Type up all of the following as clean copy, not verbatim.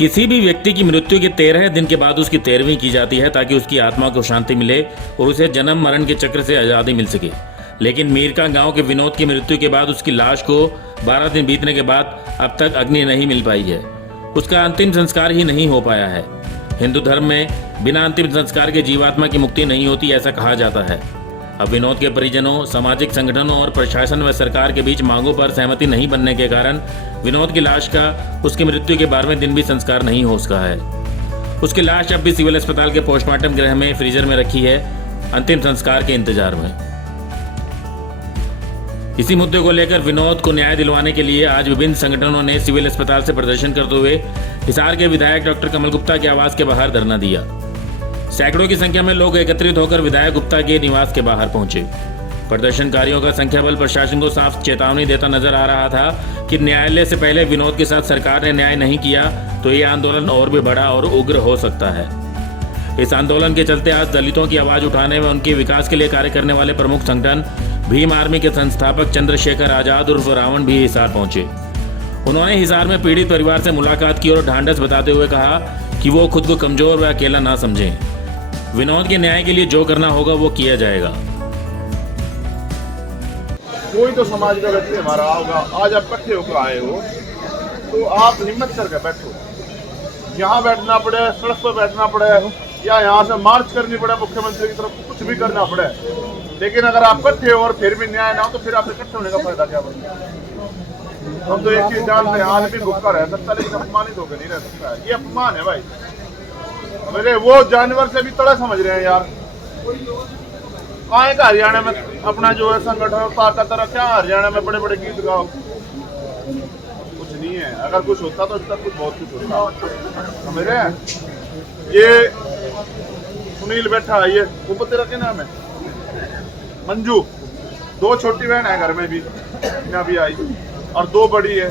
किसी भी व्यक्ति की मृत्यु के 13 दिन के बाद उसकी 13वीं की जाती है ताकि उसकी आत्मा को शांति मिले और उसे जन्म मरण के चक्र से आज़ादी मिल सके। लेकिन मीरका गांव के विनोद की मृत्यु के बाद उसकी लाश को 12 दिन बीतने के बाद अब तक अग्नि नहीं मिल पाई है। उसका अंतिम संस्कार ही नहीं हो पाया है। हिंदू धर्म में बिना अंतिम संस्कार के जीवात्मा की मुक्ति नहीं होती, ऐसा कहा जाता है। अब विनोद के परिजनों, सामाजिक संगठनों और प्रशासन व सरकार के बीच मांगों पर सहमति नहीं बनने के कारण विनोद की लाश का उसकी मृत्यु के 12वें दिन भी संस्कार नहीं हो सका है। उसकी लाश अब भी सिविल अस्पताल के पोस्टमार्टम गृह में फ्रीजर में रखी है, अंतिम संस्कार के इंतजार में। इसी मुद्दे को लेकर विनोद को न्याय दिलवाने के लिए आज विभिन्न संगठनों ने सिविल अस्पताल से प्रदर्शन करते हुए हिसार के विधायक डॉक्टर कमल गुप्ता के आवास के बाहर धरना दिया। सैकड़ों की संख्या में लोग एकत्रित होकर विधायक गुप्ता के निवास के बाहर पहुंचे। प्रदर्शनकारियों का संख्या बल प्रशासन को साफ चेतावनी देता नजर आ रहा था कि न्यायालय से पहले विनोद के साथ सरकार ने न्याय नहीं किया तो ये आंदोलन और भी बड़ा और उग्र हो सकता है। इस आंदोलन के चलते आज दलितों की आवाज उठाने व उनके विकास के लिए कार्य करने वाले प्रमुख संगठन भीम आर्मी के संस्थापक चंद्रशेखर आजाद उर्फ रावण भी हिसार पहुंचे। उन्होंने हिसार में पीड़ित परिवार से मुलाकात की और ढांढस बताते हुए कहा कि वो खुद को कमजोर व अकेला ना समझें। विनोद के न्याय के लिए जो करना होगा वो किया जाएगा। कोई तो समाज का व्यक्ति हमारा होगा। आज आप इकट्ठे होकर आए हो तो आप हिम्मत करके बैठो। यहाँ बैठना पड़े, सड़क पर बैठना पड़े या यहाँ से मार्च करनी पड़े मुख्यमंत्री की तरफ, कुछ भी करना पड़े, लेकिन अगर आप इकट्ठे हो और फिर भी न्याय ना हो तो फिर आप इकट्ठे होने का फायदा क्या बनेगा। हम तो एक चीज जानते हैं, आदमी भूखा रह सकता लेकिन अपमानित होकर नहीं रह सकता है। ये अपमान है भाई। मेरे वो जानवर से भी तड़ा समझ रहे हैं यार। कहाँ का हरियाणा में अपना जो है संगठन ताकत रखा, हरियाणा में बड़े बड़े गीत गाओ, कुछ नहीं है। अगर कुछ होता तो इसका कुछ बहुत कुछ होता। समझ रहे हैं? ये सुनील बैठा है, ये ऊपर तेरा क्या नाम है? मंजू। 2 छोटी बहन है घर में भी, यहाँ भी आई, और 2 बड़ी है।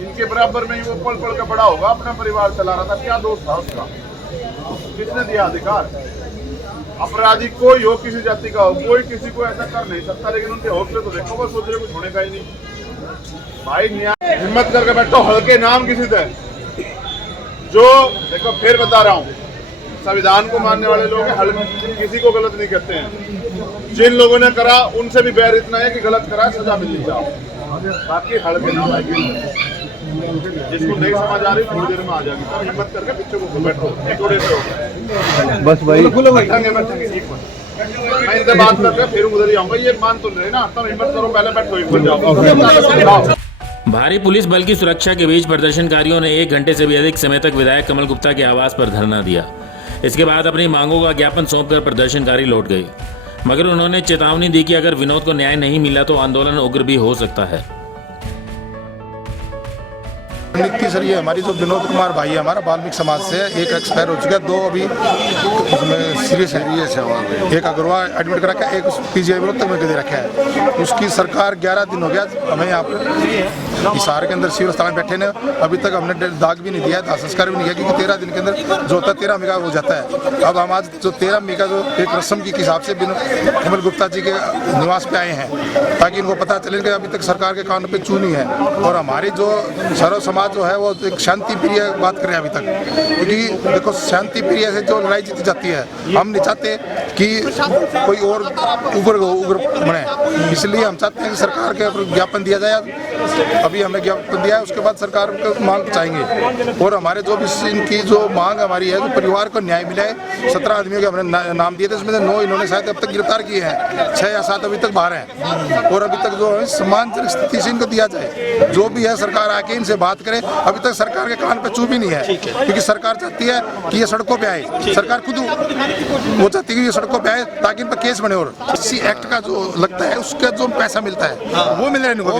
इनके बराबर में ही वो पल पल का बड़ा होगा, अपना परिवार चला रहा था। क्या दोष था उसका? किसने दिया अधिकार? अपराधी कोई हो, किसी जाति का हो, कोई किसी को ऐसा कर नहीं सकता, लेकिन उनके हौसले तो देखो, वो सोच रहे कुछ होने का ही नहीं। भाई न्याय हिम्मत करके बैठो, हल्के नाम किसी से जो देखो, फिर बता रहा हूँ, संविधान को मानने वाले लोग किसी को गलत नहीं कहते हैं। जिन लोगों ने करा उनसे भी बैर इतना है कि गलत करा सजा मिलनी चाहिए। बाकी हल्के नाम आएगी, जिसको नहीं समझ आ रही थोड़ी देर में आ जाएगी। तो हिम्मत करके पीछे को बैठो, थोड़े से हो बस भाई बैठेंगे। मैं इनसे बात करके फिर उधर ही आऊंगा। ये मान तो रहे ना, तब हिम्मत करो, पहले बैठो, हिम्मत जाओ। भारी पुलिस बल की सुरक्षा के बीच प्रदर्शनकारियों ने 1 घंटे से भी अधिक समय तक विधायक कमल गुप्ता के आवास पर धरना दिया। इसके बाद अपनी मांगों का ज्ञापन सौंपकर प्रदर्शनकारी लौट गए, मगर उन्होंने चेतावनी दी कि अगर विनोद को न्याय नहीं मिला तो आंदोलन उग्र भी हो सकता है। सर, ये हमारी जो विनोद कुमार भाई है, हमारा वाल्मीकि समाज से, एक एक्सपायर हो चुका है, 2 अभी उसमें सीरियस है। एक अग्रवाल एडमिट करा के, एक पीजीआई में दे रखा है। उसकी सरकार 11 दिन हो गया हमें यहाँ पर हिसार के अंदर सिविल अस्पताल में बैठे ने, अभी तक हमने दाग भी नहीं दिया, दाह संस्कार भी नहीं किया, क्योंकि 13 दिन के अंदर जो होता है 13 मई का हो जाता है। अब हम आज जो 13 मई का जो एक रस्म की हिसाब से कमल गुप्ता जी के निवास पे आए हैं, ताकि इनको पता चले कि अभी तक सरकार के कानून पे चू नहीं है। और हमारी जो सर्व समाज जो है वो एक शांति प्रिय बात करें अभी तक, क्योंकि देखो शांति प्रिय से जो लड़ाई जीती जाती है, हम नहीं चाहते कि कोई और उग्र बने। इसलिए हम चाहते हैं कि सरकार के ज्ञापन दिया जाए। अभी हमें ज्ञापन दिया है, उसके बाद सरकार को मांग चाहेंगे। और हमारे जो भी इनकी जो मांग हमारी है, जो परिवार को न्याय मिला है। 17 आदमियों के हमने नाम दिए थे, इसमें 9 इन्होंने शायद अब तक गिरफ्तार किए हैं, 6 या 7 अभी तक बाहर हैं। और अभी तक जो है सम्मानजनक स्थिति से इनको दिया जाए। जो भी है सरकार आके इनसे बात करे। अभी तक सरकार के कान पे चू भी नहीं है, क्योंकि सरकार चाहती है कि ये सड़कों पे आए। सरकार खुद वो चाहती है कि ये सड़कों पे आए ताकि इन पर केस बने। और इसी एक्ट का जो लगता है, उसका जो पैसा मिलता है वो मिल रहा है इनको।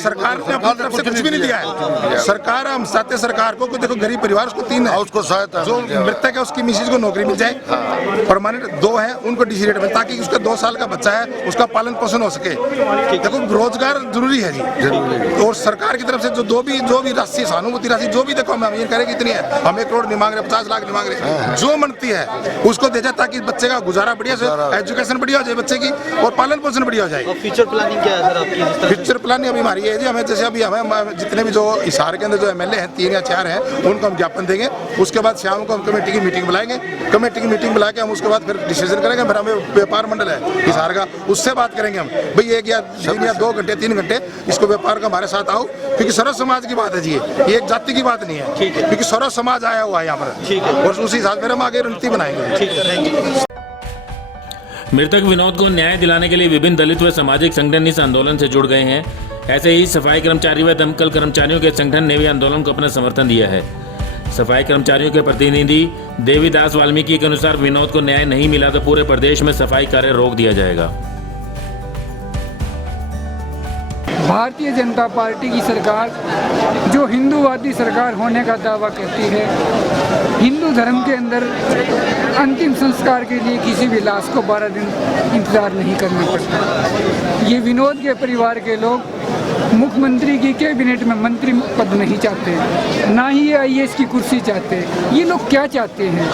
सरकार ने अपनी तरफ से कुछ भी नहीं दिया है। सरकार, हम चाहते हैं सरकार को, देखो गरीब परिवार उसको 3 है, उसको सहायता जो मृतक है उसकी मिसेज को नौकरी मिल जाए, परमानेंट 2 है उनको डीसी रेट मिले, ताकि उसका 2 साल का बच्चा है उसका पालन पोषण हो सके। देखो रोजगार जरूरी है जी, और सरकार की तरफ से जो भी 80 सहानुभूति राशि जो भी देखो हम ये करें कितनी है, हम 1 करोड़ नहीं मांग रहे, 50 लाख नहीं मांग रहे, जो मनती है उसको दे जाए ताकि बच्चे का गुजारा बढ़िया से, एजुकेशन बढ़िया हो जाए बच्चे की और पालन पोषण बढ़िया हो जाए। फ्यूचर प्लानिंग क्या है सर आपकी? फ्यूचर प्लानिंग अभी हमारी है जी, हमें जैसे अभी हमें जितने भी जो हिसार के अंदर जो MLA हैं 3 या 4 हैं उनको हम ज्ञापन देंगे, उसके बाद शाम को हम कमेटी की मीटिंग बुलाएंगे, कमेटी की मीटिंग बुला के हम उसके बाद फिर डिसीजन करेंगे। फिर हमें व्यापार मंडल है हिसार का, उससे बात करेंगे हम भाई 1 या 2 घंटे 3 घंटे इसको व्यापार का हमारे साथ आओ, क्योंकि सर्व समाज की बात है जी, ये एक जाति की बात नहीं है, क्योंकि सर्व समाज आया हुआ है यहाँ पर और उसी हिसाब से हम आगे रणनीति बनाएंगे। ठीक है, थैंक यू। मृतक विनोद को न्याय दिलाने के लिए विभिन्न दलित व सामाजिक संगठन इस आंदोलन से जुड़ गए हैं। ऐसे ही सफाई कर्मचारी व दमकल कर्मचारियों के संगठन ने भी आंदोलन को अपना समर्थन दिया है। सफाई कर्मचारियों के प्रतिनिधि देवीदास वाल्मीकि के अनुसार विनोद को न्याय नहीं मिला तो पूरे प्रदेश में सफाई कार्य रोक दिया जाएगा। भारतीय जनता पार्टी की सरकार जो हिंदूवादी सरकार होने का दावा करती है, हिंदू धर्म के अंदर अंतिम संस्कार के लिए किसी भी लाश को 12 दिन इंतज़ार नहीं करना पड़ता। ये विनोद के परिवार के लोग मुख्यमंत्री की कैबिनेट में मंत्री पद नहीं चाहते, ना ही ये IAS की कुर्सी चाहते। ये लोग क्या चाहते हैं?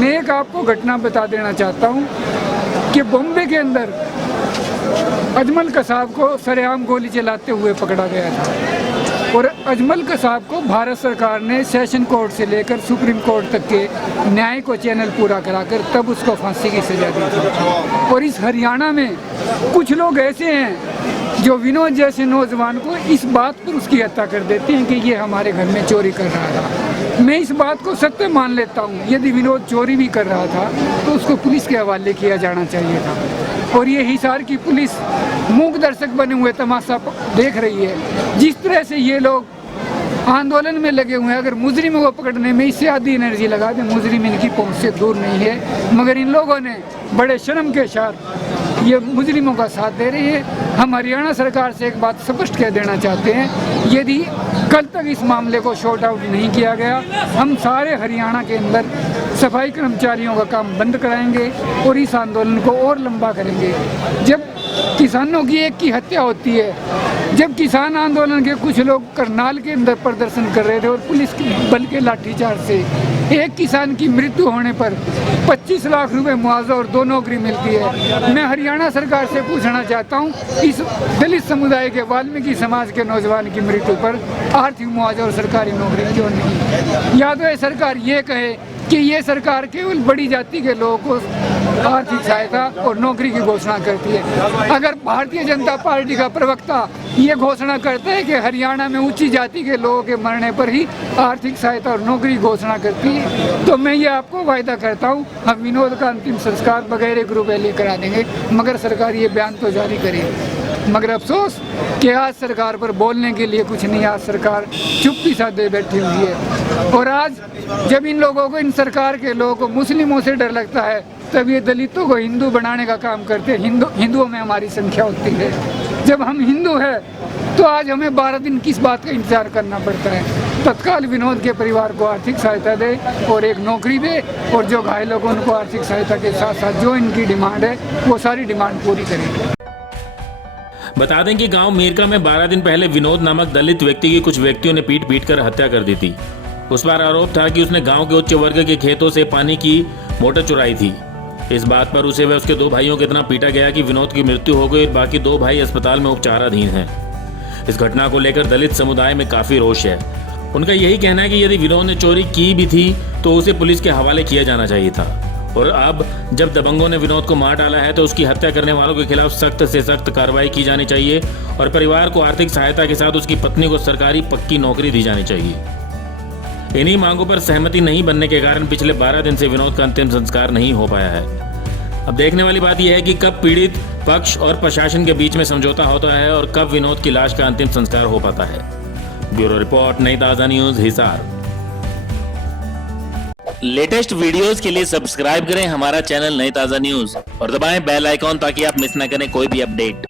मैं एक आपको घटना बता देना चाहता हूँ कि बॉम्बे के अंदर अजमल कसाब को सरेआम गोली चलाते हुए पकड़ा गया था और अजमल कसाब को भारत सरकार ने सेशन कोर्ट से लेकर सुप्रीम कोर्ट तक के न्याय को चैनल पूरा कराकर तब उसको फांसी की सजा दी थी। और इस हरियाणा में कुछ लोग ऐसे हैं जो विनोद जैसे नौजवान को इस बात पर उसकी हत्या कर देते हैं कि ये हमारे घर में चोरी कर रहा था। मैं इस बात को सत्य मान लेता हूँ, यदि विनोद चोरी भी कर रहा था तो उसको पुलिस के हवाले किया जाना चाहिए था। और ये हिसार की पुलिस मूक दर्शक बने हुए तमाशा देख रही है। जिस तरह से ये लोग आंदोलन में लगे हुए हैं, अगर मुजरिमों को पकड़ने में इससे आधी एनर्जी लगा दें, मुजरिम इनकी पहुंच से दूर नहीं है, मगर इन लोगों ने बड़े शर्म के साथ ये मुजरिमों का साथ दे रही है। हम हरियाणा सरकार से एक बात स्पष्ट कह देना चाहते हैं, यदि कल तक इस मामले को शॉर्ट आउट नहीं किया गया, हम सारे हरियाणा के अंदर सफाई कर्मचारियों का काम बंद कराएंगे और इस आंदोलन को और लंबा करेंगे। जब किसानों की एक की हत्या होती है, जब किसान आंदोलन के कुछ लोग करनाल के अंदर प्रदर्शन कर रहे थे और पुलिस बल के लाठीचार्ज से एक किसान की मृत्यु होने पर 25 लाख रुपए मुआवजा और 2 नौकरी मिलती है, मैं हरियाणा सरकार से पूछना चाहता हूं, इस दलित समुदाय के वाल्मीकि समाज के नौजवान की मृत्यु पर आर्थिक मुआवजा और सरकारी नौकरी क्यों नहीं? या तो ये सरकार ये कहे कि ये सरकार केवल बड़ी जाति के लोगों को आर्थिक सहायता और नौकरी की घोषणा करती है। अगर भारतीय जनता पार्टी का प्रवक्ता ये घोषणा करता है कि हरियाणा में ऊंची जाति के लोगों के मरने पर ही आर्थिक सहायता और नौकरी घोषणा करती है, तो मैं ये आपको वायदा करता हूँ हम विनोद का अंतिम संस्कार बगैर 1 रुपये ले करा देंगे, मगर सरकार ये बयान तो जारी करे। मगर अफसोस कि आज सरकार पर बोलने के लिए कुछ नहीं, आज सरकार चुप्पी साधे बैठी हुई है। और आज जब इन लोगों को, इन सरकार के लोगों को मुस्लिमों से डर लगता है, तब ये दलितों को हिंदू बनाने का काम करते हैं। हिंदुओं में हमारी संख्या होती है। जब हम हिंदू हैं तो आज हमें 12 दिन किस बात का इंतजार करना पड़ता है? तत्काल विनोद के परिवार को आर्थिक सहायता दे और एक नौकरी दे, और जो घायलों को उनको आर्थिक सहायता के साथ साथ जो इनकी डिमांड है वो सारी डिमांड पूरी करें। बता दें कि गांव मीरका में 12 दिन पहले विनोद नामक दलित व्यक्ति की कुछ व्यक्तियों ने पीट कर हत्या कर दी थी। उस पर आरोप था कि उसने गांव के उच्च वर्ग के खेतों से पानी की मोटर चुराई थी। इस बात पर उसे व उसके 2 भाइयों को इतना पीटा गया कि विनोद की मृत्यु हो गई और बाकी 2 भाई अस्पताल में उपचाराधीन हैं। इस घटना को लेकर दलित समुदाय में काफी रोष है। उनका यही कहना है कि यदि विनोद ने चोरी की भी थी तो उसे पुलिस के हवाले किया जाना चाहिए था, और अब जब दबंगों ने विनोद को मार डाला है तो उसकी हत्या करने वालों के खिलाफ सख्त से सख्त कार्रवाई की जानी चाहिए और परिवार को आर्थिक सहायता के साथ उसकी पत्नी को सरकारी पक्की नौकरी दी जानी चाहिए। इन्हीं मांगों पर सहमति नहीं बनने के कारण पिछले 12 दिन से विनोद का अंतिम संस्कार नहीं हो पाया है। अब देखने वाली बात यह है कि कब पीड़ित पक्ष और प्रशासन के बीच में समझौता होता है और कब विनोद की लाश का अंतिम संस्कार हो पाता है। ब्यूरो रिपोर्ट, नई ताज़ा न्यूज, हिसार। लेटेस्ट वीडियोस के लिए सब्सक्राइब करें हमारा चैनल नई ताज़ा न्यूज और दबाएं बेल आइकॉन ताकि आप मिस न करें कोई भी अपडेट।